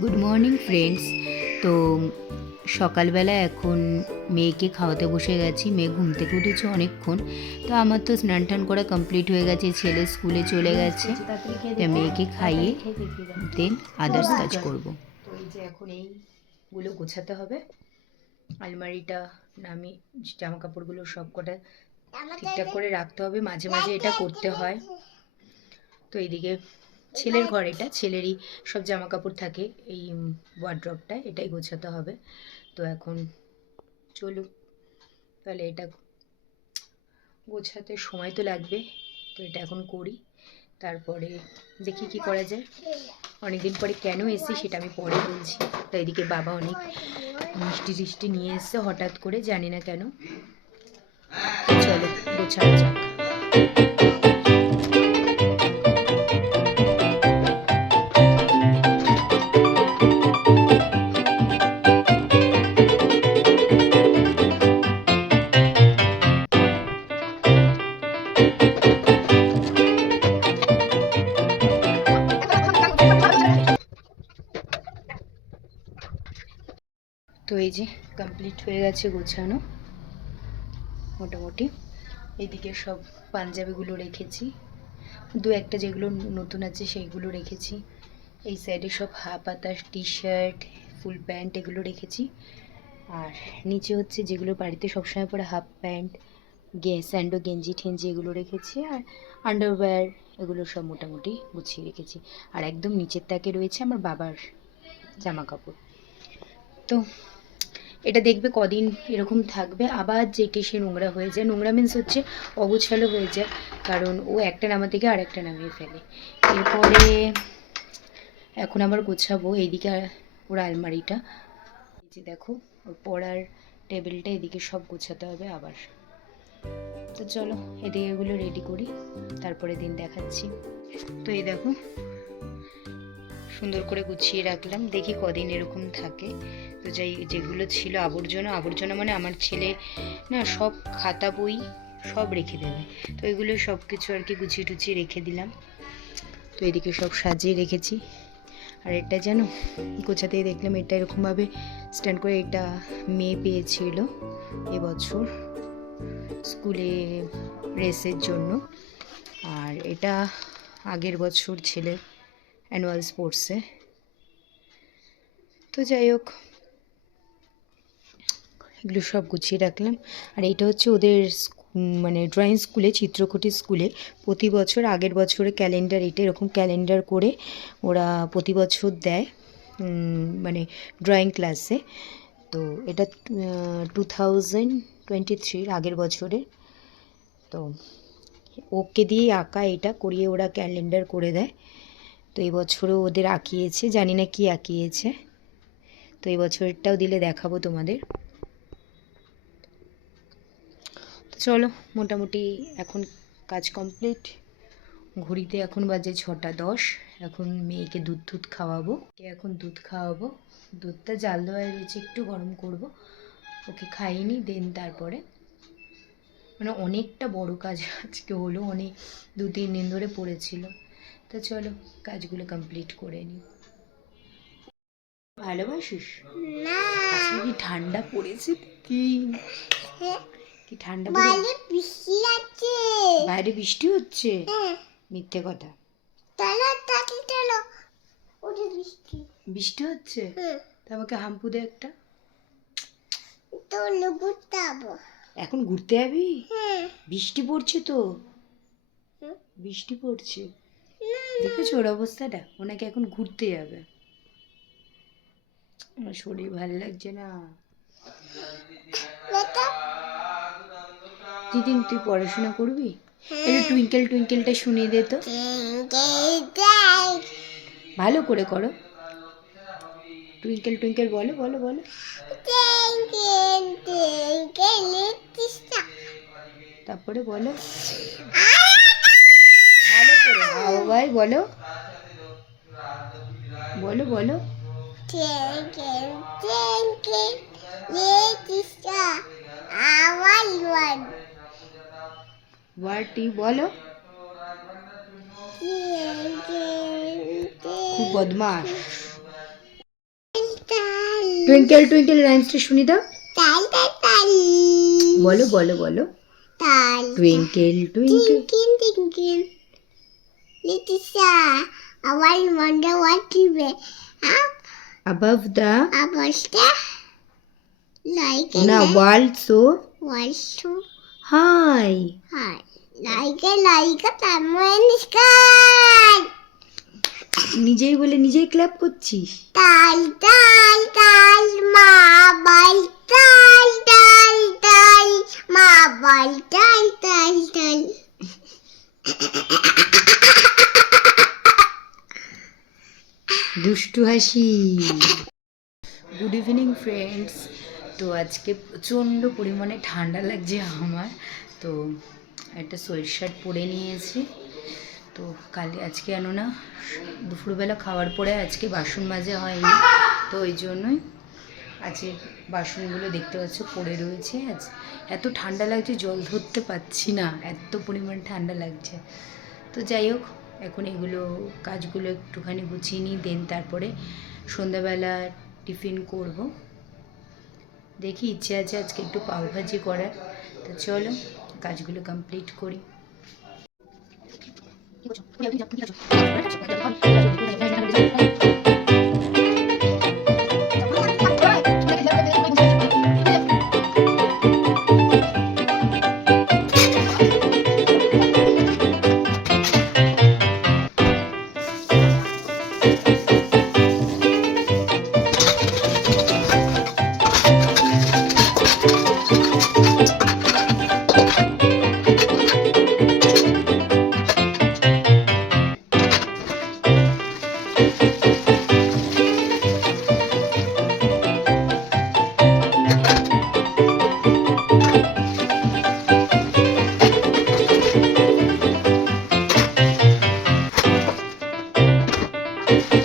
Good morning friends তো সকালবেলা এখন মেয়েকে খাওয়াতে বসে গেছি। মেয়ে ঘুম থেকে উঠেছে অনেকক্ষণ। তো আমার তো স্নান টান করা কমপ্লিট হয়ে গেছে। ছেলে স্কুলে চলে গেছে। মেয়েকে খাইয়ে দেন আদার্স কাজ করব। তো এই যে এখন এইগুলো গোছাতে হবে। আলমারিটা নামি জামা কাপড়গুলো সব কটা ঠিকঠাক করে রাখতে হবে। মাঝে মাঝে এটা করতে হয়। তো এইদিকে ছেলের ঘর এটা, ছেলেরই সব জামা কাপড় থাকে এই ওয়ার্ড্রপটা এটাই গোছাতে হবে। তো এখন চলুক, তাহলে এটা গোছাতে সময় তো লাগবে, তো এটা এখন করি। তারপরে দেখি কি করা যায়। অনেকদিন পরে কেন এসেছি সেটা আমি পরে বলছি। তো এদিকে বাবা অনেক মিষ্টি টিষ্টি নিয়ে এসছে হঠাৎ করে, জানি না কেন। চলো, গোছানো যাক। তো এই যে কমপ্লিট হয়ে গেছে গোছানো, মোটামুটি। এদিকে সব পাঞ্জাবিগুলো রেখেছি। দু একটা যেগুলো নতুন আছে সেইগুলো রেখেছি। এই সাইডে সব হাফ হাতা টি শার্ট ফুল প্যান্ট এগুলো রেখেছি। আর নিচে হচ্ছে যেগুলো বাড়িতে সবসময় পরে হাফ প্যান্ট গে স্যান্ডো গেঞ্জি, ঠেঞ্জি এগুলো রেখেছি। আর আন্ডারওয়্যার এগুলো সব মোটামুটি গুছিয়ে রেখেছি। আর একদম নিচের তাকে রয়েছে আমার বাবার জামা কাপড় তো এটা দেখবে কদিন এরকম থাকবে। আবার যে কে সে নোংরা হয়ে যায়। নোংরা মিন্স হচ্ছে অগোছালো হয়ে যায়। কারণ ও একটা নামা থেকে আর একটা নামিয়ে ফেলে। এরপরে এখন আবার গোছাবো। এইদিকে ওর আলমারিটা। যে দেখো, ওর পড়ার টেবিলটা এদিকে সব গোছাতে হবে আবার। তো চলো, এদিকে এগুলো রেডি করি। তারপরে দিন দেখাচ্ছি। তো এই দেখো সুন্দর করে গুছিয়ে রাখলাম। দেখি কদিন এরকম থাকে। তো যাই, যেগুলো ছিল আবর্জনা আবর্জনা মানে আমার ছেলে না সব খাতা বই সব রেখে দেবে। তো এগুলো সব কিছু আর কি গুছিয়ে টুছিয়ে রেখে দিলাম। তো এদিকে সব সাজিয়ে রেখেছি। আর এটা জানো গোছাতেই দেখলাম, এটা এরকমভাবে স্ট্যান্ড করে এটা মেয়ে পেয়েছিল এবছর স্কুলে রেসের জন্য। আর এটা আগের বছর ছেলে অ্যানুয়াল স্পোর্টসে তো যাই হোক এগুলো সব গুছিয়ে রাখলাম। আর এইটা হচ্ছে ওদের মানে ড্রয়িং স্কুলে চিত্রকুটি স্কুলে প্রতি বছর আগের বছরে ক্যালেন্ডার এটা এরকম ক্যালেন্ডার করে ওরা প্রতি বছর দেয় মানে ড্রয়িং ক্লাসে তো এটা টু থাউজেন্ড টোয়েন্টি থ্রির আগের বছরে। তো ওকে দিয়ে আঁকা, এটা করিয়ে ওরা ক্যালেন্ডার করে দেয়। তো এই বছরও ওদের আঁকিয়েছে, জানি না কি আঁকিয়েছে। তো এই বছরটাও দিলে দেখাবো তোমাদের। তো চলো, মোটামুটি এখন কাজ কমপ্লিট। ঘড়িতে এখন বাজে ছটা দশ। এখন মেয়েকে দুধ দুধ খাওয়াবো। এখন দুধ খাওয়াবো। দুধটা জাল দেওয়া রয়েছে, একটু গরম করব। ওকে খাইনি, দেন তারপরে। মানে অনেকটা বড় কাজ আজকে হলো, অনেক দু তিন দিন ধরে পড়েছিল। তো চলো কাজগুলো কমপ্লিট করে নিই ভালোবাসিস? আজকে কি ঠান্ডা পড়েছে কি? কি ঠান্ডা বাইরে বৃষ্টি আছে। বাইরে বৃষ্টি হচ্ছে? হ্যাঁ। মিথ্যে কথা। চলো তাকি চলো ওটা বৃষ্টি। বৃষ্টি হচ্ছে? হুম তা আমাকে হাম্পু দে একটা। তো ঘুরতে যাব। এখন ঘুরতে যাবি? হ্যাঁ। বৃষ্টি পড়ছে তো? হুম। বৃষ্টি পড়ছে। দেখেছ ওর অবস্থাটা? ওনাকে এখন ঘুরতে যাবে। আমার শরীর ভালো লাগছে না। দিদি তুই পড়াশোনা করবি? একটু টুইঙ্কেল টুইঙ্কেলটা শুনিয়ে দে তো। ভালো করে করো। টুইঙ্কেল টুইঙ্কেল বলো বলো বলো। তারপরে বলো। হাও ভাই বলো। বলো বলো। ওয়ার্ডটি বলো। খুব বদমাস টুইঙ্কেল টুইঙ্কেল রাইমসটা শুনি দাও। বলো বলো বলো। তাল twinkle twinkle. Star, I will wonder what you will. Up, above the up a star. Like na world so was so high high. Like a like a the sky. নিজেই বলে নিজেই clap করছিস Tal, tal, tal, ma, bal, tal, tal, tal, ma, bal, tal, tal, tal. দুষ্টু হাসি। Good evening friends তো আজকে প্রচণ্ড পরিমাণে ঠান্ডা লাগছে আমার। তো একটা সোয়েট শার্ট পরে নিয়েছি। তো কালি আজকে কেন না, দুপুরবেলা খাওয়ার পরে আজকে বাসন মাজা হয়নি। তো ওই জন্যই আজকে বাসনগুলো দেখতে পাচ্ছ, পড়ে রয়েছে। আজ এত ঠান্ডা লাগছে, জল ধরতে পারছি না। এত পরিমাণ ঠান্ডা লাগছে। তো যাই হোক এখন এগুলো কাজগুলো একটুখানি গুছিয়ে নিই দেন তারপরে সন্ধ্যাবেলা টিফিন করব। দেখি ইচ্ছে আছে আজকে একটু পাওভাজি করার। তো চলো, কাজগুলো কমপ্লিট করি। তো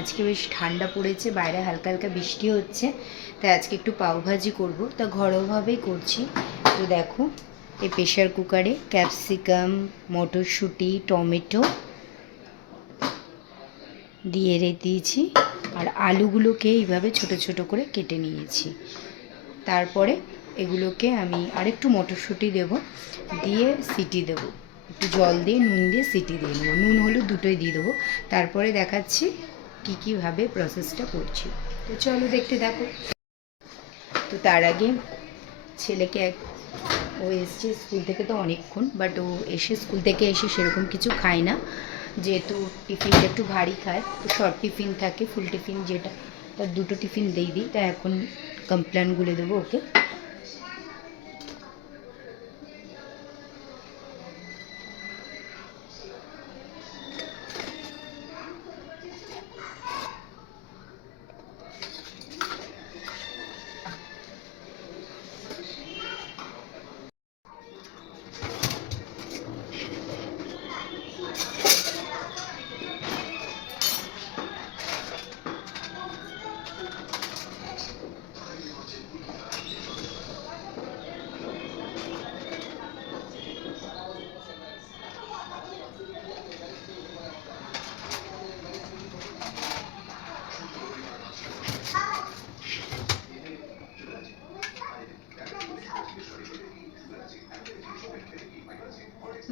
আজকে বেশ ঠান্ডা পড়েছে, বাইরে হালকা হালকা বৃষ্টি হচ্ছে, তাই আজকে একটু পাওভাজি করব। তা ঘরোয়াভাবেই করছি। তো দেখো, এই প্রেশার কুকারে ক্যাপসিকাম, মটরশুঁটি, টমেটো দিয়ে দিয়েছি আর আলুগুলোকে এইভাবে ছোট ছোট করে কেটে নিয়েছি। তারপরে এগুলোকে আমি আরেকটু মটরশুঁটি দেব, দিয়ে সিটি দেবো। একটু জল দিয়ে, নুন দিয়ে সিটি দিয়ে নেব। নুন হলুদ দুটোই দিয়ে দেবো। তারপরে দেখাচ্ছি কী কীভাবে প্রসেসটা করছি। তো চলো দেখতে দেখো তো তার আগে ছেলেকে এক, ও এসছে স্কুল থেকে তো অনেকক্ষণ বাট ও এসে স্কুল থেকে এসে সেরকম কিছু খায় না। যেহেতু টিফিনটা একটু ভারী খায়, তো শর্ট টিফিন থাকে ফুল টিফিন যেটা, তার দুটো টিফিন দিয়ে দিই, তা এখন কমপ্লেন গুলে দেবো ওকে।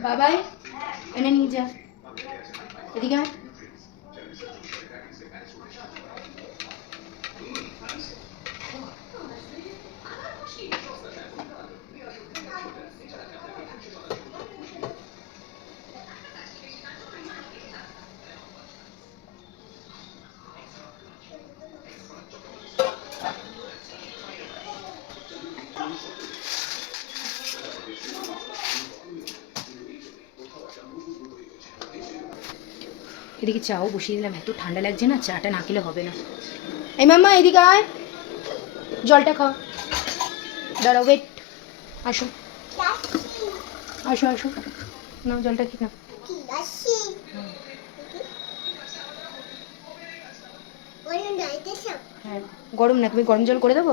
বাবাই এনে নিয়ে যা এদিকে এদিকে চাও বসিয়ে দিলাম এত ঠান্ডা লাগছে না চাটা না খেলে হবে না। এই মাম্মা এদিকে আয়। জলটা খাও। দাঁড়াও ওয়েট আসো। আসো আসো। না জলটা খেয়ে নাইতে সব হ্যাঁ গরম না তুমি গরম জল করে দেবো?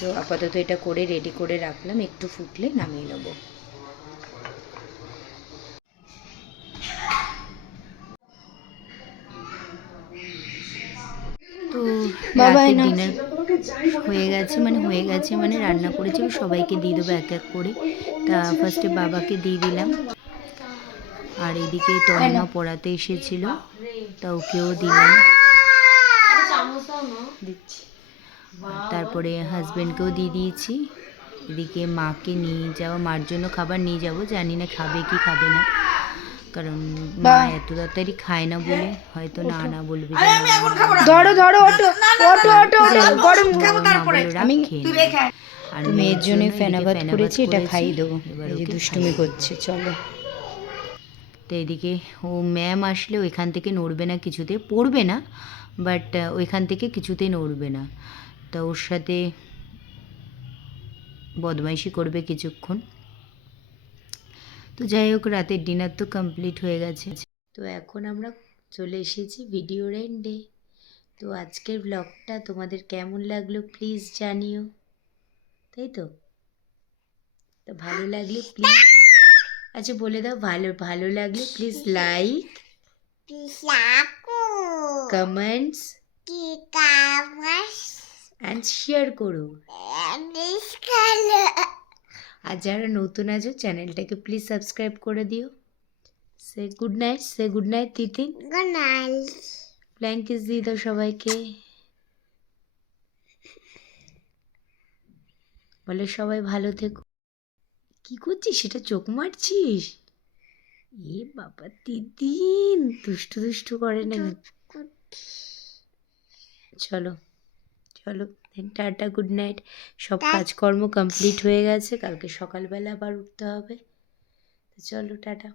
তো আপাতত এটা করে রেডি করে রাখলাম একটু ফুটলে নামিয়ে নেব। তো রাতের ডিনার হয়ে গেছে মানে হয়ে গেছে মানে রান্না করেছি সবাইকে দিয়ে দেবো এক এক করে। তা ফার্স্টে বাবাকে দিয়ে দিলাম। আর এদিকে তনিমা পড়াতে এসেছিল তা ওকেও দিলাম। দিচ্ছি। তারপরে হাজব্যান্ডকেও দিয়ে দিয়েছি। এদিকে মাকে নিয়ে যাওয়া মার জন্য খাবার নিয়ে যাব জানি না খাবে কি খাবে না। কারণ মা এত তাড়াতাড়ি খায় না বলে হয়তো না না বলবে ধরো ধরো অটো অটো অটো গরম। আমি আমি আর মেয়ের জন্য ফেনাবাদ করেছি এটা খাইয়ে দেবো। এই যে দুষ্টুমি করছে চলো। তো এদিকে ও ম্যাম আসলে ওইখান থেকে নড়বে না কিছুতে পড়বে না বাট ওইখান থেকে কিছুতেই নড়বে না। তা ওর সাথে বদমাইশি করবে কিছুক্ষণ। তো যাই হোক রাতের ডিনার তো কমপ্লিট হয়ে গেছে। তো এখন আমরা চলে এসেছি ভিডিওর এন্ডে তো আজকের ব্লগটা তোমাদের কেমন লাগল প্লিজ জানিও। তাই তো? তো ভালো লাগলে প্লিজ আচ্ছা বলে দাও ভালো ভালো লাগলে please like comments and share করো। আর যারা নতুন আছো চ্যানেলটাকে প্লিজ সাবস্ক্রাইব করে দিও। Say good night say good night Titin good night blankies দিয়ে দাও সবাইকে। বলে সবাই ভালো থেকো। কি করছিস? সেটা চোখ মারছিস? এ বাবা দিদিন দুষ্টু দুষ্টু করে না চলো। চলো টাটা গুড নাইট সব কাজকর্ম কমপ্লিট হয়ে গেছে কালকে সকালবেলা আবার উঠতে হবে। তো চলো টাটা।